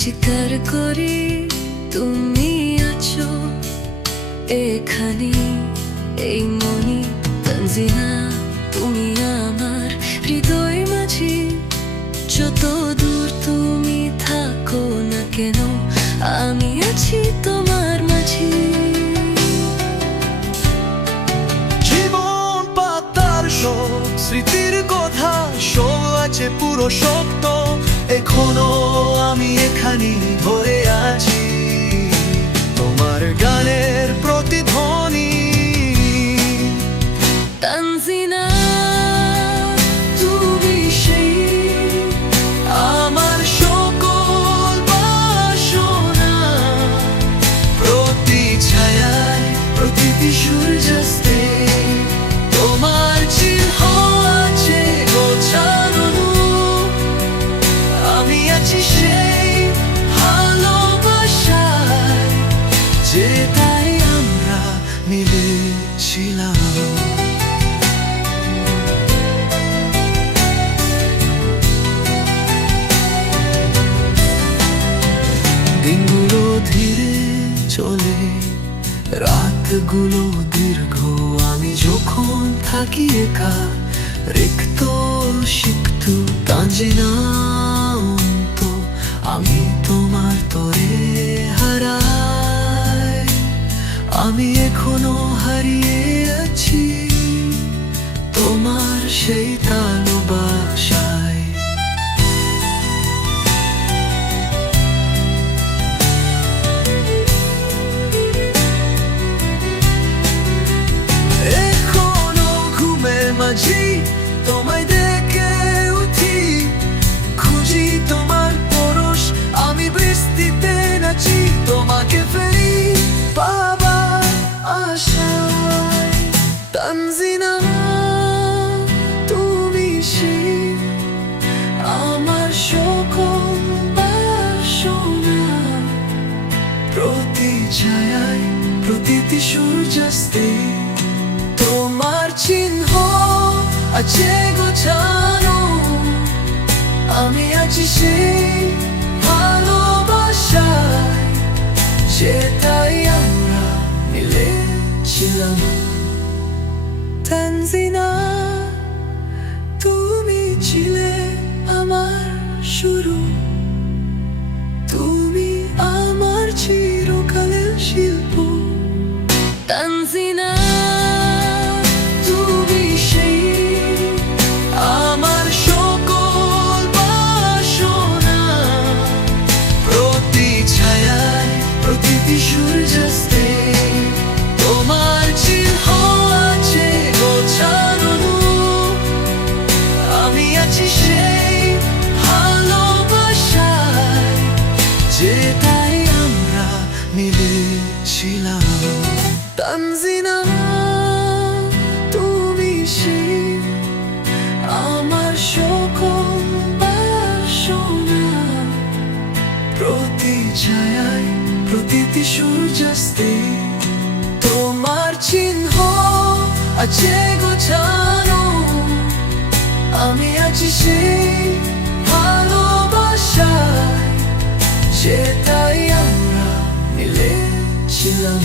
চিৎকার করি, তুমি আছো এখানে, এই মনি তুমি আমার হৃদয় মাঝে। যত দূর তুমি থাকো না কেন, আমি আছি তোমার মাঝে। জীবন পাতার শোক, স্মৃতির কথা শো আছে পুরো সত্য এখনও আমি এখানে ধরে আছি। তোমার গানের প্রতিধ্বনি। তানজিনা। ধীরে চলে। রাতগুলো দীর্ঘ, আমি যখন থাকি একা, রিক্ত, সিক্ত না তো আমি তোমার তরে হারাই। আমি এখনও হারিয়ে আছি। তানজিনা, তুমি সেই আমার সকল বাসনা। প্রতি ছায়ায়, প্রতিটি সূর্যাস্তে তোমার চিহ্ন আছে গোছানো। আমি আছি সেই তানজিনা তুমি ছিলে আমার শুরু। ছায়ায় প্রতিটি সূর্যাস্তে তোমার চিহ্ন আছে গোছানো। আমি আছি সে ভালোবাসায় সেটাই আমরা মিলেছিলাম।